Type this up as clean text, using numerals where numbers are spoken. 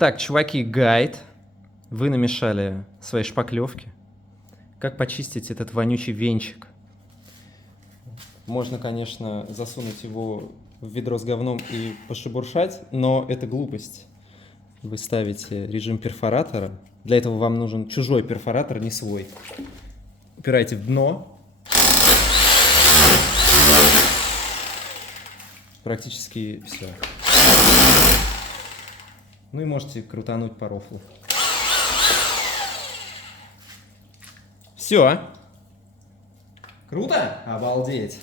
Так, чуваки, гайд. Вы намешали свои шпаклевки. Как почистить этот вонючий венчик? Можно, конечно, засунуть его в ведро с говном и пошебуршать, но это глупость. Вы ставите режим перфоратора. Для этого вам нужен чужой перфоратор, не свой. Упираете в дно. Практически все. Ну и можете крутануть по рофлу. Все. Круто? Обалдеть.